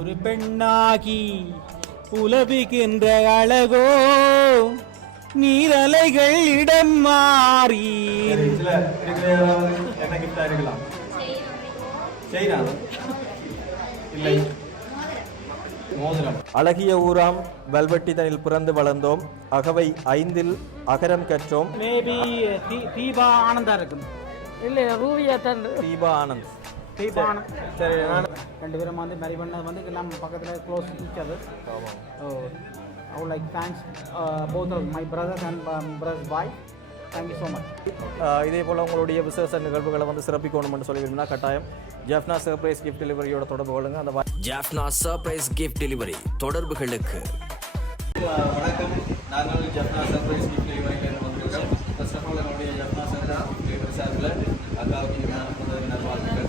ஒரு பெண்ணாகி புலவுகின்ற அழகோ நீரலைகள் இடம் மாறி. அழகிய ஊராம் வல்வெட்டிதனில் பிறந்து வளர்ந்தோம். அகவை ஐந்தில் அகரம் கற்றோம். மேபி தீபா ஆனந்தா இருக்கும். இல்லை ரூவியா தான் தீபா ஆனந்த். ஆனந்த் சரி. ரெண்டு பேரும் வந்து மேரி பண்ண வந்து எல்லாம் பக்கத்தில் close each other I would like thanks both my brothers and brothers bye thank you so much இதே போல் உங்களுடைய விசேஷ நிகழ்வுகளை வந்து சிறப்பிக்கணும்னு சொல்லி விரும்பினா கட்டாயம். ஜெஃப்னா சர்ப்ரைஸ் கிஃப்ட் டெலிவரியோட தொடர்பு கொள்ளுங்க. அந்த ஜாஃப்னா சர்ப்ரைஸ் கிஃப்ட் டெலிவரி தொடர்புகளுக்கு. வணக்கம். நாங்கள் ஜப்னா சர்ப்ரைஸ் கிஃப்ட் டெலிவரியில் வந்திருக்கோம் ஃபர்ஸ்ட் ஆஃப் ஆல் என்னுடைய ஜப்னா சர்ப்ரைஸ் கிஃப்ட் டெலிவரி சார்பில் அக்காவுக்கு முதல் நல்வாழ்த்துக்கள்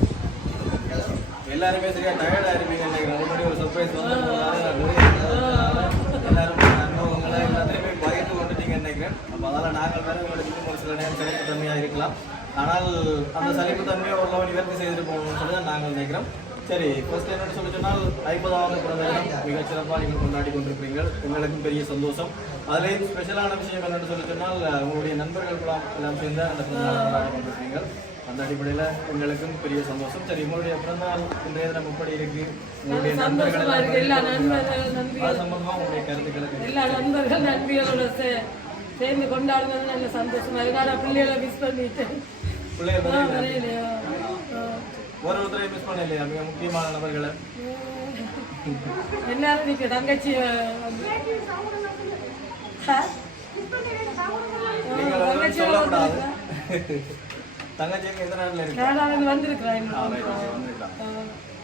எல்லாருமே சரியா டயர்டாக இருப்பீங்க நினைக்கிறேன் முன்னாடி ஒரு சர்ப்ரைஸ் வந்து எல்லாரும் அனுபவங்களை எல்லாத்திலையுமே பகிர்ந்து கொண்டுட்டீங்க நினைக்கிறேன் அப்போ அதனால் நாங்கள் வேறு உங்களுக்கு இன்னும் ஒரு சில நேரம் சிறப்பு தன்மையாக இருக்கலாம். ஆனால் அந்த சலிப்பு தன்மையை ஓரளவு நிவர்த்தி செய்துட்டு போகணும்னு சொல்லி தான் நாங்கள் நினைக்கிறோம். சரி ஃபர்ஸ்ட் என்னென்னு சொல்லி சொன்னால் ஐம்பதாவது பிறந்த தினம் மிகச் சிறப்பாக நீங்கள் கொண்டாடி கொண்டிருக்கிறீர்கள். எங்களுக்கும் பெரிய சந்தோஷம். அதுலேயும் ஸ்பெஷலான விஷயம் என்னென்னு சொல்லி சொன்னால் உங்களுடைய நண்பர்கள் கூட எல்லாம் சேர்ந்து அந்த பிறந்த கொண்டாடி கொண்டிருக்கிறீர்கள். அந்த அடிப்படையில் எங்களுக்கும் பெரிய சந்தோஷம். சரி உங்களுடைய பிறந்தநாள் இன்றைய தினம் எப்படி இருக்கு? உங்களுடைய நண்பர்கள் சம்பந்தமாக உங்களுடைய கருத்துக்களுக்கு எல்லா நண்பர்கள் நண்பிகளோட சேர்ந்து கொண்டாடுறது நல்ல சந்தோஷமா இருக்கு. நான் பிள்ளைகளை மிஸ் பண்ணிட்டேன். பிள்ளைகள். ஒரு ஒருத்தரையும் மிஸ் பண்ண இல்லையா மிக முக்கியமான நபர்களை. எல்லாரும் நிக்க தங்கச்சி தங்கச்சியோட? தங்கச்சி எங்க எந்த நாட்டில் இருக்கு.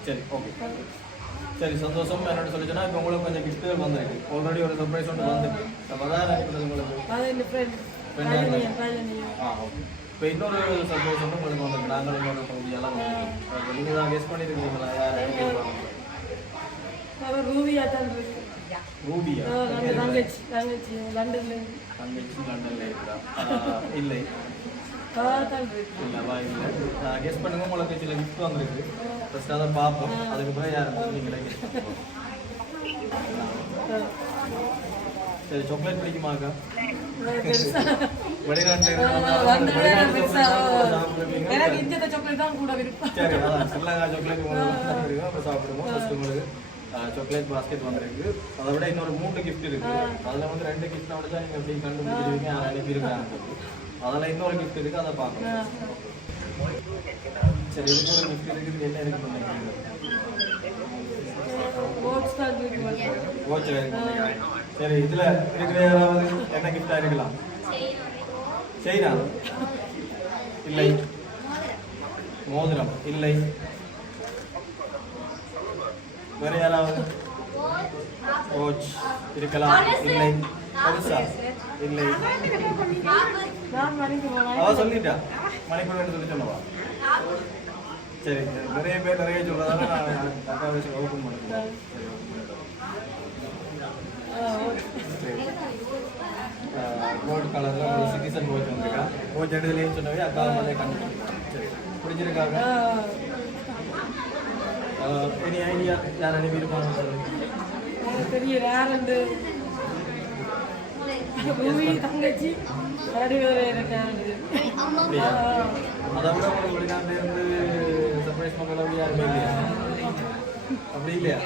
சரி ஓகே சரி சந்தோஷம். என்னோட சொல்லி சொன்னா இப்போ உங்களுக்கு கொஞ்சம் கிஃப்ட்டுகள் வந்திருக்கு. ஆல்ரெடி ஒரு சர்ப்ரைஸ் ஒன்று வந்திருக்கு. அப்போ நினைக்கிறது உங்களுக்கு. ஆ ஓகே இப்போ இன்னொரு சர்ப்ரைஸ் ஒன்று உங்களுக்கு வந்திருக்கு. நாங்கள் இன்னொரு பகுதியெல்லாம் வந்திருக்கு நீங்கள் தான் கெஸ் பண்ணியிருக்கீங்களா யார் ரூபியா தான் இருக்கு. ரூபியா? ஆ, அந்த தங்கச்சி தங்கச்சி லண்டன்ல. தங்கச்சி லண்டனில் தான் இருக்கு. இல்லை. கெஸ் பண்ணுங்க உங்களுக்கு சில கிஃப்ட் வந்திருக்கு ஃபர்ஸ்ட் அதை பார்ப்போம் அதுக்கப்புறம் யார் நீங்களே. சரி சாக்லேட் பிடிக்குமாக்கா. வெளிநாட்டுல சாக்லேட் தான் கூட விருப்பம் சரி, அதான் உங்களுக்கு சாப்பிடுவோம். உங்களுக்கு, chocolate basket வந்திருக்கு. அதை விட இன்னொரு மூணு gift இருக்கு. அதுல வந்து ரெண்டு gift ன மட்டும் தான் நீங்க எப்படி கண்டுபிடிச்சிருக்கீங்க, யார் அனுப்பியிருக்காங்கன்னு. அதுல இன்னொரு gift இருக்கு, அதை பார்க்கணும். சரி, இதுக்கு ஒரு gift இருக்கு. இது என்ன இருக்கு நினைக்கிறேன். சரி இதுல இருக்கிற யாராவது என்ன ஆ இருக்கலாம் செயினா? இல்லை. மோதிரம். இல்லை. வேற யாராவது? கோச் இருக்கலாம். இல்லை. பெருசா? இல்லை. அவ சொல்லிட்டா? மணிக்கூட சொல்லி சொல்லவா சரி சரி. நிறைய பேர் நிறைய சொல்றதால நான் அக்கா வச்சு ஓப்பன் பண்ணுறேன். கோல்டு கலர்ல ஒரு சிட்டிசன் கோச் வந்திருக்கா? கோச் எடுத்துலேயும் சொன்னவே அக்கா மேலே கண்டுபிடிக்கலாம் சரி பிடிச்சிருக்காங்க எனி ஐடியா யார் அனுப்பியிருப்பாங்க தெரியல ரூபி தங்கச்சி. அதை விட உங்களுக்கு வெளிநாட்டுல இருந்து சர்ப்ரைஸ் பண்ணுற அளவுக்கு யாருமே இல்லையா? அப்படி இல்லையா?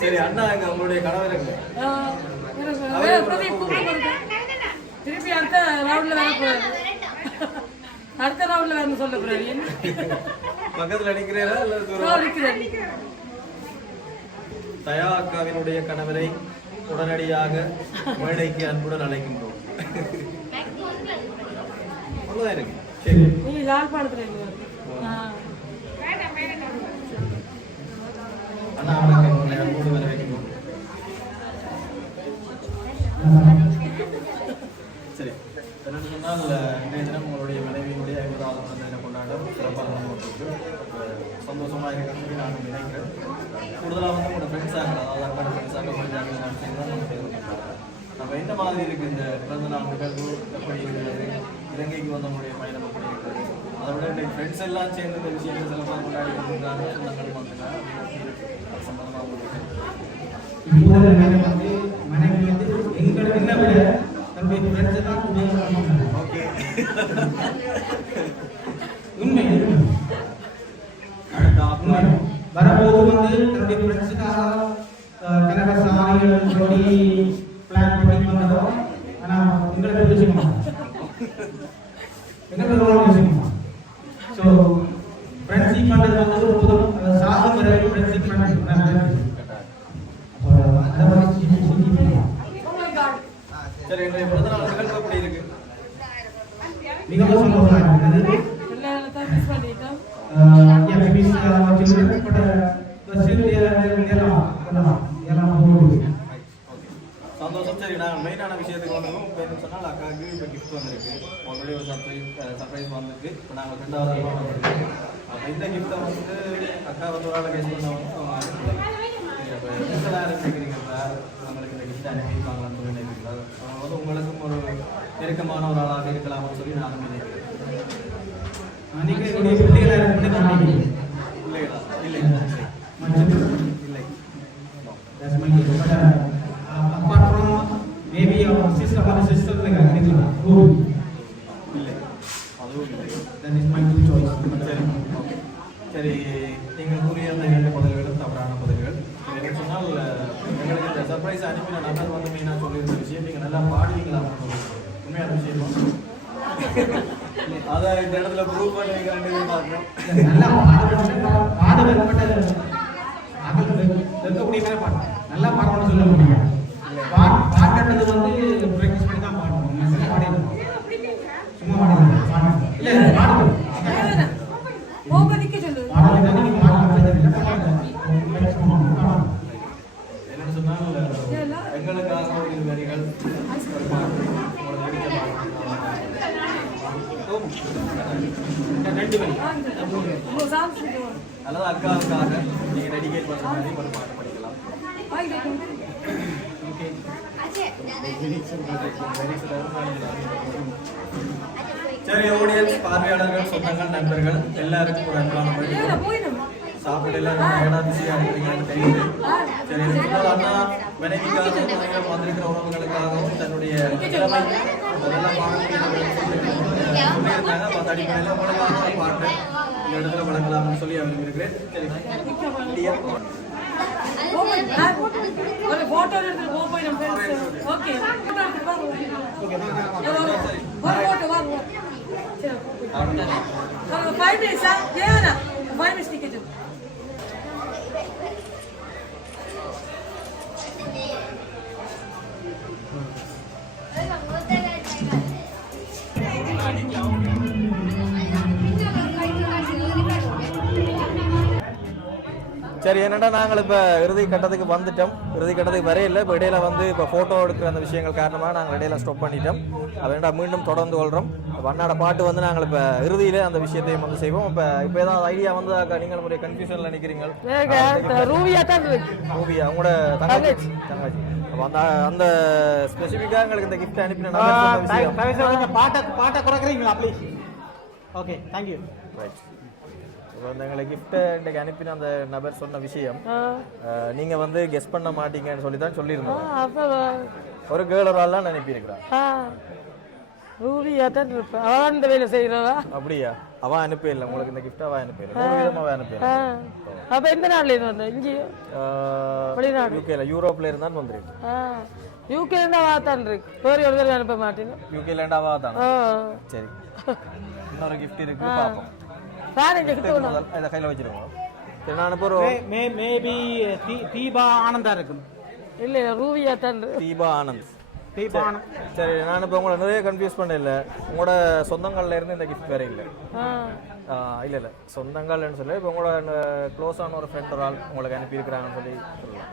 சரி அண்ணா எங்க? உங்களுடைய வருது. திருப்பி அடுத்த ரவுண்ட்ல அடுத்த ரவுண்ட்ல வேற சொல்ல போறாரு. என்ன? பக்கத்துல நிக்கிறீரா இல்ல தூரம்? கவனிக்கிறேன் தயா அக்காவினுடைய கணவரை உடனடியாக மேடைக்கு அன்புடன் அழைக்கின்றோம். அவ்வளவுதான் இருக்கு சரி. அண்ணா வணக்கம். உங்களை அன்போடு வரவேற்கிறோம் சரி. என்னென்னு சொன்னால் இன்றைய தினம் உங்களுடைய மனைவியினுடைய ஐம்பதாவது கொண்டாட்டம். சிறப்பாக நடந்துட்டு சந்தோஷமாக இருக்கிறது நான் நினைக்கிறேன். கூடுதலாக வந்து உங்களோட ஃப்ரெண்ட்ஸாக அதாவது அக்கா ஃப்ரெண்ட்ஸாக ஃப்ரெண்ட்ஸாக நான் தான் நம்ம கொண்டிருக்கிறோம். நம்ம என்ன மாதிரி இருக்குது இந்த பிறந்த நாள் நிகழ்வு? எப்படி இருக்கிறது இலங்கைக்கு வந்த உங்களுடைய பயணம் எப்படி இருக்கிறது அதை விட இந்த ஃப்ரெண்ட்ஸ் எல்லாம் சேர்ந்து இந்த விஷயத்தை சிலப்பாக கொண்டாடி இருக்கிறாங்க சொந்தங்கள் வந்துங்க அது சம்பந்தமாக உங்களுக்கு இப்போது மனைவி வந்து மனைவி வந்து எங்களை என்ன விட தன்னுடைய ஃப்ரெண்ட்ஸை கூடிய ஓகே உண்மை உண்மை வரும்போது வந்து தன்னுடைய ஃப்ரெண்ட்ஸுக்காக கனக சாணிகள் சொல்லி பிளான் பண்ணி வந்தோம் ஆனால் உங்களை பிடிச்சிக்கணும் எங்களை ரோல் வச்சுக்கணும் ஸோ ஃப்ரெண்ட்ஷிப் பண்ணுறது வந்து ஒரு புது சாகும் வரை ஃப்ரெண்ட்ஷிப் பண்ணுறது அப்போ அதை வந்து சிந்தி- சிந்திக்கணும். சரி இன்றைய பிறந்தநாள் நிகழ்வு எப்படி இருக்கு மிகவும் சந்தோஷமா இருக்கிறது எல்லாரும் தான் மிஸ் பண்ணிட்டோம் Uh, yeah, maybe it's uh, children, but uh, but still they are they are they are they are they are not good. Okay சந்தோஷம். சரி நாங்கள் மெயினான விஷயத்துக்கு வந்தோம் இப்போ என்ன சொன்னால் அக்காவுக்கு இப்போ கிஃப்ட் வந்திருக்கு. ஆல்ரெடி ஒரு சர்ப்ரைஸ் சர்ப்ரைஸ் வந்திருக்கு. இப்போ நாங்கள் ரெண்டாவது அப்போ இந்த கிஃப்ட்டை வந்து அக்கா வந்து ஒரு ஆளை கேஸ் பண்ணவங்க அவங்க. சரி இருக்கிறீங்களா நம்மளுக்கு இந்த கிஃப்ட் நினைக்கிறீங்களா அவங்க வந்து உங்களுக்கும் ஒரு நெருக்கமான ஒரு ஆளாக இருக்கலாம்னு சொல்லி நான் நினைக்கிறேன். நீங்கள் என்னுடைய பிள்ளைகளை இருந்து காணிக்கை. இல்லைங்களா இல்லை மஞ்சள். இல்லை That's my gift. But uh, uh, apart from maybe our sister, our sister like I think uh, Ruby. இல்லை அதுவும் இல்லை That is my two choice. சரி ஓகே சரி நீங்கள் கூறிய அந்த இரண்டு பதில்களும் தவறான பதில்கள் இது என்ன சொன்னால் எங்களுக்கு இந்த சர்ப்ரைஸ் அனுப்பின நபர் வந்து மெயினாக சொல்லியிருந்த விஷயம் நீங்கள் நல்லா பாடுவீங்களா உண்மையான விஷயமா அதை இந்த இடத்துல ப்ரூவ் பண்ணுவீங்கன்னு பார்க்கணும் நல்லா பாடுபட்ட பாடுபட்ட ஆகல் வெக்கக்கூடிய மேலே பாடு நல்லா பாடணும்னு சொல்ல முடியும் பாட் பாடுறது வந்து ப்ராக்டிஸ் பண்ணி தான் பாடணும் மெசேஜ் பாடிடணும் சும்மா பாடிடணும் பாடணும் இல்லை பாடணும் போக நிக்க சொல்லு பாடணும் நீங்க பாடணும் இல்லை பாடணும் என்னன்னு சொன்னால் எங்களுக்காக ஒரு இரு வரிகள் ஒரு பாட்டு ஒரு நடிக்க பாட்டு ரெண்டு பேரும் உங்க சாங்ஸ் விடுவோம் அல்லது அக்காவுக்காக நீங்கள் டெடிகேட் பண்ணுற மாதிரி ஒரு பாட்டு படிக்கலாம் ஓகே சரி ஆடியன்ஸ் பார்வையாளர்கள் சொந்தங்கள் நண்பர்கள் எல்லாருக்கும் ஒரு அன்பான வணக்கம். போயிடும் சாப்பிட்டு எல்லாரும் ஏடா பிஸியாக இருக்கிறீங்கன்னு தெரியுது சரி முன்னால் அண்ணா மனைவிகள் வந்திருக்கிற உறவுகளுக்காகவும் தன்னுடைய அதெல்லாம் அடிப்படையில் உங்களுக்காக ஒரு பாட்டு இந்த இடத்துல வழங்கலாம்னு சொல்லி விரும்புகிறேன் சரி Dear. ஒரு போட்டோ எடுத்து போ போய் நம்ம ஓகே போட்டோ எடுத்து வா ஒரு போட்டோ வா ஒரு மினிட்ஸா ஏனா ஃபைவ் மினிட்ஸ் டிக்கெட் சரி என்னடா நாங்கள் இப்போ இறுதி கட்டத்துக்கு வந்துட்டோம். இறுதி கட்டத்துக்கு வரையில இப்போ இடையில வந்து இப்போ ஃபோட்டோ எடுக்கிற அந்த விஷயங்கள் காரணமாக நாங்கள் இடையில ஸ்டாப் பண்ணிட்டோம். வேண்டா மீண்டும் தொடர்ந்து கொள்கிறோம் வண்ணாட பாட்டு வந்து நாங்கள் இப்போ இறுதியிலே அந்த விஷயத்தையும் வந்து செய்வோம். இப்போ இப்போ ஏதாவது ஐடியா வந்து நீங்கள் ஒரு கன்ஃபியூஷனில் நினைக்கிறீங்க ரூவியா தான் இருக்கு ரூபியா உங்களோட தங்கச்சி. தங்கச்சி. அந்த அந்த ஸ்பெசிஃபிக்காக எங்களுக்கு இந்த கிஃப்ட் அனுப்பின பாட்டை பாட்டை குறைக்கிறீங்களா please okay thank you right இப்போ வந்து எங்களுக்கு கிஃப்ட்டை இன்றைக்கு அனுப்பின அந்த நபர் சொன்ன விஷயம் அஹ், நீங்க வந்து கெஸ் பண்ண மாட்டீங்கன்னு சொல்லி தான் சொல்லியிருந்தோம் ஒரு கேர்ள் ஒரு ஆள் தான் அனுப்பியிருக்கிறான் ரூவியா தான் இருப்பேன் அவன் இந்த வேலை செய்யறவா? அப்படியா? அவன் அனுப்பிடல உங்களுக்கு இந்த கிஃப்ட் அவன் அனுப்பிடல ஒரு விதமா அவன் அனுப்பிடல அப்ப எந்த நாள்ல இருந்து வந்த? இங்கே வெளிநாடு. யூகேல யூரோப்ல இருந்தான் வந்துருக்கு. யூகே இருந்தா வாத்தான் இருக்கு. வேற ஒரு தடவை அனுப்ப மாட்டேன் யூகேல இருந்தாவா தான் ஆ. சரி. இன்னொரு கிஃப்ட் இருக்கு. பார்ப்போம். எங்க கிட்ட. முதல்ல இதை கையில வச்சிருவோம். சரி நான் இப்போ மே மேபி தீபா ஆனந்தா இருக்கும். இல்ல ரூவியா தான். இருக்கு தீபா ஆனந்த். தீபா ஆனந்த். சரி நான் இப்போ உங்களை நிறைய கன்ஃபியூஸ் பண்ண இல்லை. உங்களோட சொந்தங்கள்ல இருந்து இந்த கிஃப்ட் வேற இல்லை. இல்ல இல்ல. சொந்தங்கள்னு சொல்லி இப்போ உங்களோட க்ளோஸான ஒரு ஃப்ரெண்ட் ஒரு ஆள் உங்களுக்கு அனுப்பியிருக்கிறாங்கன்னு சொல்லி சொல்லலாம்.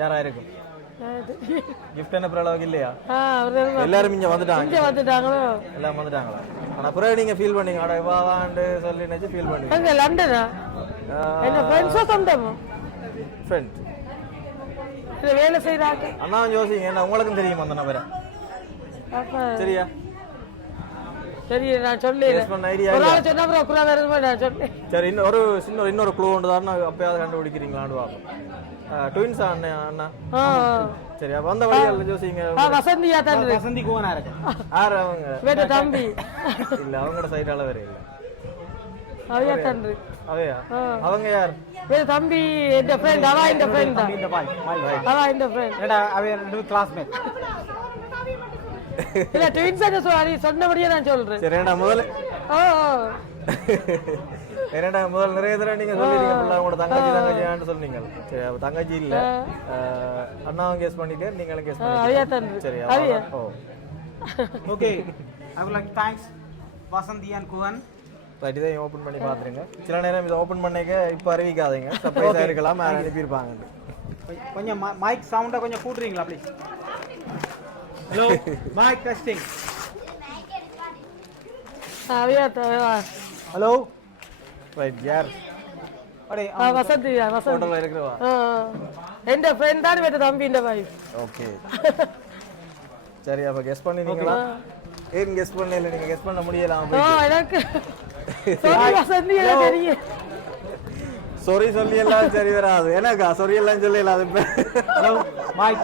யாரா இருக்கும் கிஃப்ட் அனுப்புற அளவுக்கு இல்லையா? எல்லாரும் இங்க வந்துட்டாங்க. இங்க வந்துட்டாங்களோ? எல்லாம் வந்துட்டாங்களா? ஆனா பிறகு நீங்க ஃபீல் பண்ணீங்க. அட வாண்டு சொல்லி நினைச்சு ஃபீல் பண்ணீங்க. எங்க லண்டனா? என்ன ஃப்ரெண்ட்ஸோ சொந்தமோ? ஃப்ரெண்ட் வேலை செய்யறாங்க அண்ணா யோசிங்க என்ன உங்களுக்கும் தெரியுமா அந்த நபரை? சரியா சரி நான் சொல்லி ஒரு. ஆள் சொன்னா அப்புறம் அப்புறம் வேற நான் சொன்னேன் சரி இன்னொரு சின்ன இன்னொரு க்ளூ ஒன்று தான் அப்பயாவது கண்டுபிடிக்கிறீங்களான்னு பார்ப்போம் ட்வின்ஸா அண்ணா அண்ணா? சரி அப்போ அந்த வழியில் ஜோசிங்க வசந்தியா தான். வசந்தி கோவனா இருக்கு. யார் அவங்க? வேற தம்பி. இல்ல அவங்களோட சைடால வேற இல்ல. அவையா தான். அவையா. அவங்க யார்? வேற தம்பி என் ஃப்ரெண்ட் அவா இந்த ஃப்ரெண்ட் தான். இந்த பாய் பாய் அவா இந்த ஃப்ரெண்ட் ஏடா அவ ரெண்டு கிளாஸ்மேட் இல்ல ட்வின்ஸ் சொல்லி சொன்னபடியே நான் சொல்றேன். சரி முதல்ல ஓ. ஏன்டா முதல்ல நிறைய தடவை நீங்க சொல்லிருக்கீங்க உங்களோட தங்கச்சி தங்கச்சியான்னு சொன்னீங்க சரி தங்கச்சி இல்ல. அண்ணாவும் கேஸ் பண்ணிட்டு நீங்களும் கேஸ் இருக்கு. சரி okay I would like thanks Vasanthi and Guhan right இதை ஓப்பன் பண்ணி பாத்துருங்க சில நேரம் இதை ஓப்பன் பண்ணிக்க இப்போ அறிவிக்காதீங்க. சர்ப்ரைஸாக இருக்கலாம் அனுப்பியிருப்பாங்க. கொஞ்சம் மைக் சவுண்டை கொஞ்சம் கூட்டுறீங்களா ப்ளீஸ் ஹலோ மைக் டெஸ்டிங் அவையா தான் ஹலோ ரைட் யார் அடே ஆ, வசந்தி ஹோட்டலில் இருக்கிறவா ஆ, என் ஃப்ரெண்ட் தான் வேற தம்பி இந்த பாய் ஓகே சரி அப்போ கெஸ் பண்ணினீங்களா ஏன் கெஸ் பண்ணல நீங்க கெஸ் பண்ண முடியலாம் எனக்கு sorry, வசந்தி எனக்கு தெரியும் சொரி சொல்லி எல்லாம் சரி வராது எனக்கா சொரி எல்லாம். ஹலோ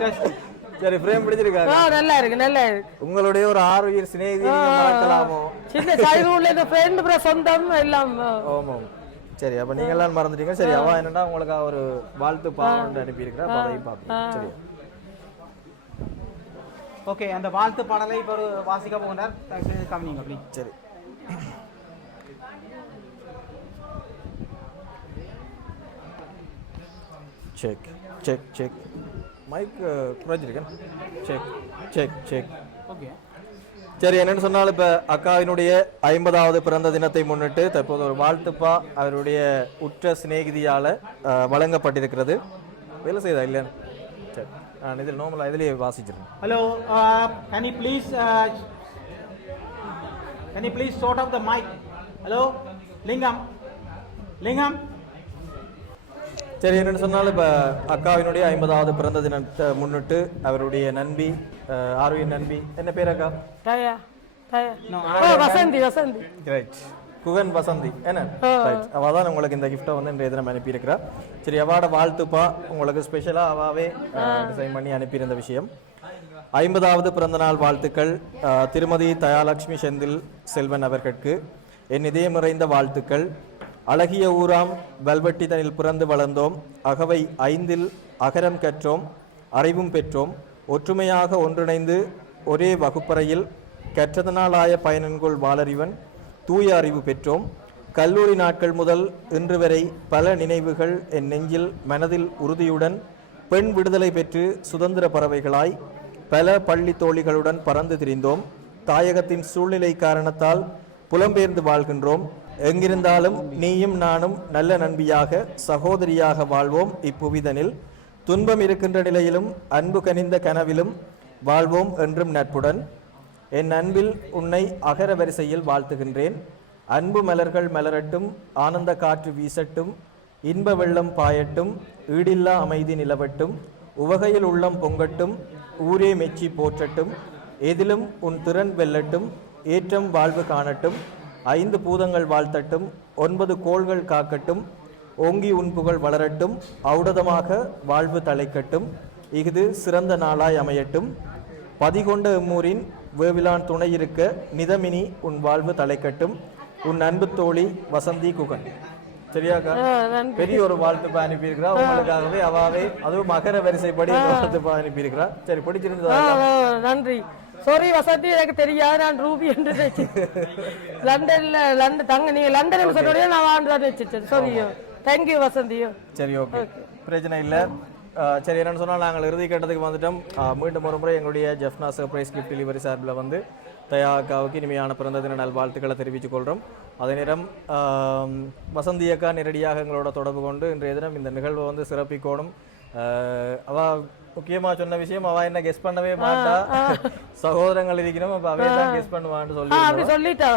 டெஸ்டிங் சரி ஃப்ரேம் பிடிச்சிருக்காங்க. ஆ நல்லா இருக்கு நல்லா இருக்கு உங்களுடைய ஒரு ஆறு உயிர் சிநேகி நீங்க மறக்கலாமோ சின்ன சைல்ட்ஹுட்ல இந்த ஃப்ரெண்ட் அப்புறம் சொந்தம் எல்லாம் ஆமாம் சரி அப்ப நீங்க எல்லாம் மறந்துட்டீங்க. சரி அவ என்னன்னா உங்களுக்கு ஒரு வாழ்த்து பாடம் அனுப்பியிருக்கிறா. அப்ப அதையும் பார்ப்போம். சரி. ஓகே அந்த வாழ்த்து பாடலை இப்போ ஒரு வாசிக்க போகிறார் கவனிங்க ப்ளீஸ் சரி. செக் செக் செக் மைக் குறைஞ்சிருக்கேன் செக் செக் செக் ஓகே சரி என்னன்னு சொன்னால் இப்போ அக்காவினுடைய ஐம்பதாவது பிறந்த தினத்தை முன்னிட்டு தற்போது ஒரு வாழ்த்துப்பா அவருடைய உற்ற சிநேகிதியால் வழங்கப்பட்டிருக்கிறது. வேலை செய்தா இல்லைன்னு சரி நான் இதில் நார்மலாக இதிலேயே வாசிச்சிருக்கேன் Hello, uh, can you please, uh, can you please sort out the சரி என்னன்னு சொன்னால் இப்போ அக்காவினுடைய ஐம்பதாவது பிறந்த தினத்தை முன்னிட்டு அவருடைய நண்பி ஆர்வியின் நண்பி என்ன பேர் அக்கா? தயா தயா. ஓ வசந்தி வசந்தி. ரைட் குகன் வசந்தி என்ன? ரைட் அவள் தான் உங்களுக்கு இந்த கிஃப்ட்டை வந்து இன்றைய தினம் அனுப்பியிருக்கிறா. சரி அவாட வாழ்த்துப்பா. உங்களுக்கு ஸ்பெஷலாக அவாவே டிசைன் பண்ணி அனுப்பியிருந்த விஷயம். ஐம்பதாவது பிறந்தநாள் வாழ்த்துக்கள் திருமதி தயாலட்சுமி செந்தில் செல்வன் அவர்களுக்கு. என் இதயம் நிறைந்த வாழ்த்துக்கள். அழகிய ஊராம் வல்வெட்டிதனில் பிறந்து வளர்ந்தோம். அகவை ஐந்தில் அகரம் கற்றோம் அறிவும் பெற்றோம். ஒற்றுமையாக ஒன்றிணைந்து ஒரே வகுப்பறையில் கற்றதனாலாய பயனன்கொள் வாளறிவன் தூய அறிவு பெற்றோம். கல்லூரி நாட்கள் முதல் இன்று வரை பல நினைவுகள் என் நெஞ்சில் மனதில் உறுதியுடன் பெண் விடுதலை பெற்று சுதந்திர பறவைகளாய் பல பள்ளி தோழிகளுடன் பறந்து திரிந்தோம். தாயகத்தின் சூழ்நிலை காரணத்தால் புலம்பெயர்ந்து வாழ்கின்றோம். எங்கிருந்தாலும் நீயும் நானும் நல்ல நண்பியாக சகோதரியாக வாழ்வோம் இப்புவிதனில். துன்பம் இருக்கின்ற நிலையிலும் அன்பு கனிந்த கனவிலும் வாழ்வோம் என்றும் நட்புடன். என் அன்பில் உன்னை அகர வரிசையில் வாழ்த்துகின்றேன். அன்பு மலர்கள் மலரட்டும் ஆனந்த காற்று வீசட்டும் இன்ப வெள்ளம் பாயட்டும் ஈடில்லா அமைதி நிலவட்டும் உவகையில் உள்ளம் பொங்கட்டும் ஊரே மெச்சி போற்றட்டும் எதிலும் உன் திறன் வெல்லட்டும் ஏற்றம் வாழ்வு காணட்டும் ஐந்து பூதங்கள் வாழ்த்தட்டும் ஒன்பது கோள்கள் காக்கட்டும் ஓங்கி உன் புகழ் வளரட்டும் ஔடதமாக வாழ்வு தலைக்கட்டும் இஃது சிறந்த நாளாய் அமையட்டும். பதிகொண்ட எம்மூரின் வேவிலான் துணை இருக்க நிதமினி உன் வாழ்வு தலைக்கட்டும். உன் அன்பு தோழி வசந்தி குகன். சரியாக்கா பெரிய ஒரு வாழ்த்து அனுப்பியிருக்கிறா. உங்களுக்காகவே அவாவே அதுவும் மகர வரிசைப்படி வாழ்த்து அனுப்பியிருக்கிறா. சரி பிடிச்சிருந்ததா நன்றி. சாரி வசந்தி எனக்கு தெரியாது. நான் ரூபி என்று லண்டன்ல லண்டன் தங்க நீங்க லண்டன் சொன்னோடய நான் வாழ்ந்து வச்சுட்டேன். சாரியோ தேங்க்யூ வசந்தியோ சரி ஓகே பிரச்சனை இல்லை. சரி என்னன்னு சொன்னால் நாங்கள் இறுதி கட்டத்துக்கு வந்துட்டோம். மீண்டும் ஒரு முறை எங்களுடைய ஜெஃப்னா சர்ப்ரைஸ் கிஃப்ட் டெலிவரி சார்பில் வந்து தயா அக்காவுக்கு இனிமையான பிறந்த தின நல்வாழ்த்துக்களை தெரிவித்துக் கொள்கிறோம் அதே நேரம் வசந்தி அக்கா நேரடியாக எங்களோட தொடர்பு கொண்டு இன்றைய தினம் இந்த நிகழ்வை வந்து சிறப்பிக்கணும். அஹ், அவ முக்கியமா சொன்ன விஷயம் அவ என்ன கெஸ் பண்ணவே மாட்டா. சகோதரங்கள் இருக்கணும் அப்ப அவையே தான் கெஸ் பண்ணுவான்னு சொல்லி அப்படி சொல்லிட்டா.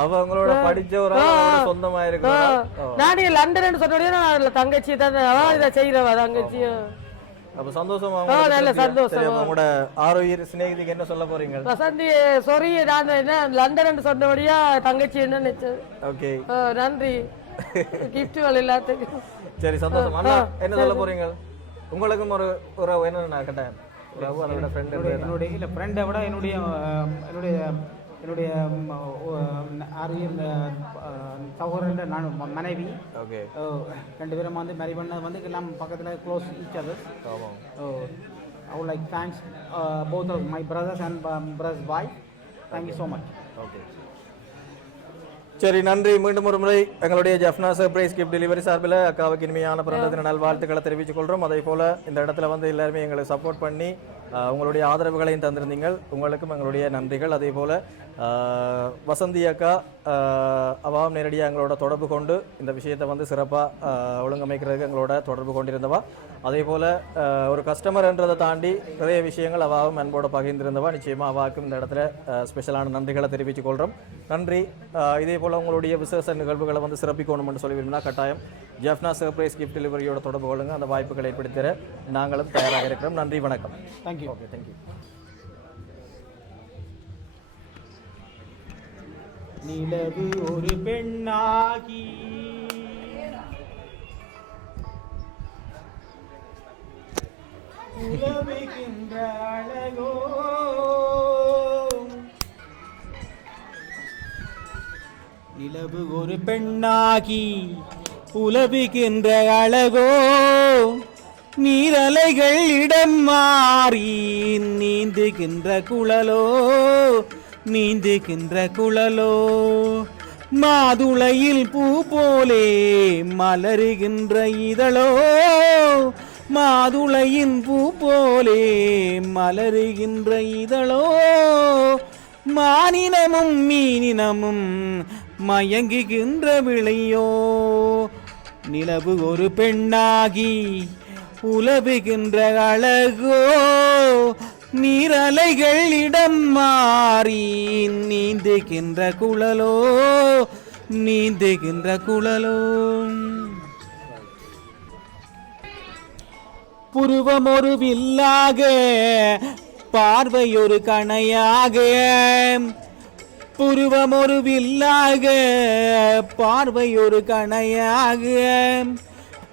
அவ அவங்களோட படிச்ச ஒரு சொந்தமா இருக்கிறா. ஓ. நான் லண்டன் சொன்னோடய தங்கச்சி தான். இதை செய்யறவா அக்கா அப்ப சந்தோஷமா நல்ல சந்தோஷம். உங்களோட ஆரோக்கிய சிநேகிதிக்கு என்ன சொல்ல போறீங்க? வசந்தி சாரி நான் என்ன லண்டன் சொன்னபடியா தங்கச்சி என்ன நினைச்சது? ஓகே. நன்றி. கிஃப்ட்டுகள் எல்லாத்துக்கும். சரி சந்தோஷம். என்ன சொல்ல போறீங்க? உங்களுக்கும் ஒரு ஒரு என்ன நான் கேட்டேன். உறவு அதோட ஃப்ரெண்ட் என்னுடைய இல்லை ஃப்ரெண்டை விட என்னுடைய என்னுடைய என்னுடைய ம், அஹ், சகோதரன் நான் ம- மனைவி. ஓகே ரெண்டு பேரும் வந்து மேரி பண்ணது வந்து எல்லாம் பக்கத்தில் க்ளோஸ் ஈச் அதர் ஆமாம் I both of my brothers and um, brothers wife. Thank you so much. Okay சரி நன்றி. மீண்டும் ஒரு முறை எங்களுடைய ஜஃப்னா சர்ப்ரைஸ் கிஃப்ட் டெலிவரி சார்பில் அக்காவுக்கு இனிமையான பிறந்த தின நல்வாழ்த்துக்களை தெரிவித்துக் கொள்கிறோம். அதே போல் இந்த இடத்துல வந்து எல்லாருமே எங்களை சப்போர்ட் பண்ணி உங்களுடைய ஆதரவுகளையும் தந்திருந்தீங்கள். உங்களுக்கும் எங்களுடைய நன்றிகள். அதே போல் வசந்தி அக்கா அவாவும் நேரடியாக எங்களோட தொடர்பு கொண்டு இந்த விஷயத்தை வந்து சிறப்பாக ஒழுங்கமைக்கிறதுக்கு எங்களோட தொடர்பு கொண்டிருந்தவா. அதே போல் ஒரு கஸ்டமர்ன்றதை தாண்டி நிறைய விஷயங்கள் அவாவும் அன்போடு பகிர்ந்திருந்தவா. நிச்சயமாக அவாவுக்கும் இந்த இடத்துல ஸ்பெஷலான நன்றிகளை தெரிவித்துக் கொள்கிறோம் நன்றி. இதே போல் உங்களுடைய விசேஷ நிகழ்வுகளை வந்து சிறப்பிக்கணும்னு சொல்லி விரும்பினா கட்டாயம். ஜெஃப்னா சர்ப்ரைஸ் கிஃப்ட் டெலிவரியோட தொடர்பு கொள்ளுங்க. அந்த வாய்ப்புகளை ஏற்படுத்தி நாங்களும் தயாராக இருக்கிறோம். நன்றி. வணக்கம். Thank you. ஓகே தேங்க்யூ நிலவு ஒரு பெண்ணாகி உலவுகின்ற அழகோ நிலவு ஒரு பெண்ணாகி உலவுகின்ற அழகோ நீரலைகள் இடம் மாறி நீந்துகின்ற குழலோ நீந்துகின்ற குழலோ. மாதுளையில் பூ போலே மலருகின்ற இதழோ மாதுளையின் பூ போலே மலருகின்ற இதழோ. மானினமும் மீனினமும் மயங்குகின்ற விளையோ நிலவு ஒரு பெண்ணாகி புலவுகின்ற அழகோ நீரலைகள் இடம் மாறி நீந்துகின்ற குழலோ நீந்துகின்ற குழலோ. புருவம் ஒரு வில்லாக பார்வை ஒரு கணையாக. புருவம் ஒரு வில்லாக பார்வை ஒரு கணையாக.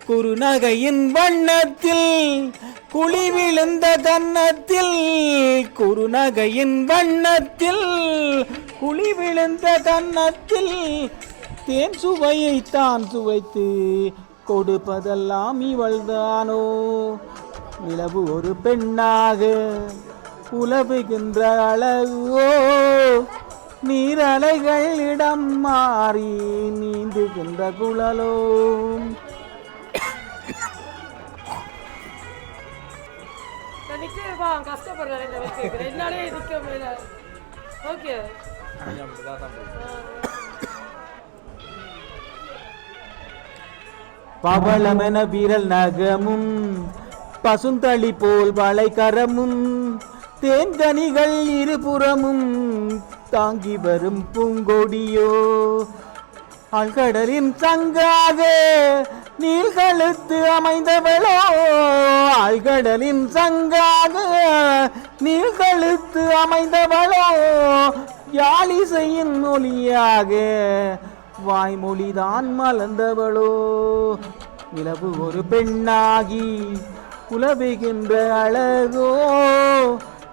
குறுநகையின் வண்ணத்தில் குழி விழுந்த கன்னத்தில் குறுநகையின் வண்ணத்தில் குழி விழுந்த கன்னத்தில் தேன் சுவையை தான் சுவைத்து கொடுப்பதெல்லாம் இவள்தானோ? நிலவு ஒரு பெண்ணாக உலவுகின்ற அழகோ? நீரலைகள் இடம் மாறி நீந்துகின்ற குழலோ? நிச்சயமா கஷ்டப்படுறேன் இந்த நிற்க முடியல. ஓகே. பவளமென விரல் நகமும் பசுந்தளி போல் வளைகரமும் தேன்கனிகள் இருபுறமும் தாங்கி வரும் பூங்கொடியோ ஆழ்கடலின் சங்காக நீள்கழுத்து அமைந்தவளோ ஆழ்கடலின் சங்காக. நீள்கழுத்து அமைந்தவளோ யாழிசையின் மொழியாக வாய்மொழிதான் மலர்ந்தவளோ நிலவு ஒரு பெண்ணாகி உலவுகின்ற அழகோ.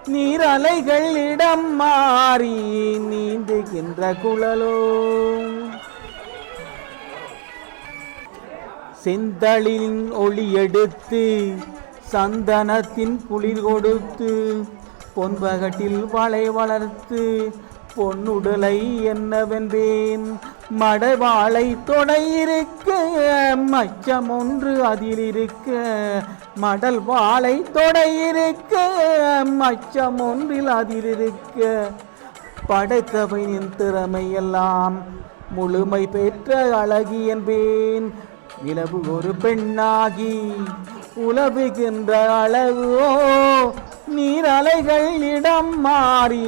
நீர் அலைகள் இடம் மாறி நீந்துகின்ற குழலோ. செந்தளின் ஒளி எடுத்து சந்தனத்தின் குளிர் கொடுத்து பொன்பகட்டில் வளை வளர்த்து பொன்னுடலை என்னவென்றேன்? மடவாளை தொடையிருக்க மச்சம் ஒன்று அதிலிருக்க மடல் வாழை தொடையிருக்க மச்சம் ஒன்றில் அதிலிருக்க படைத்தவனின் திறமையெல்லாம் முழுமை பெற்ற அழகி என்பேன். நிலவு ஒரு பெண்ணாகி உலவுகின்ற அழகோ நீர் அலைகள் இடம் மாறி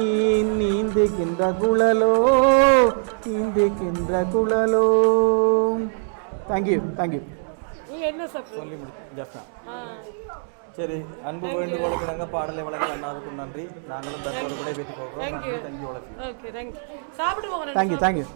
நீந்துகின்ற குழலோ நீந்துகின்ற குழலோ. தேங்க்யூ தேங்க்யூ என்ன ஜஃப்னா ஆ. சரி அன்பு வேண்டுகோளுக்கு நாங்கள் பாடலை வழங்க அண்ணாவுக்கும் நன்றி. நாங்களும் தற்போது விடை பெற்று போகிறோம் Thank you. நன்றி. Thank you thank you thank you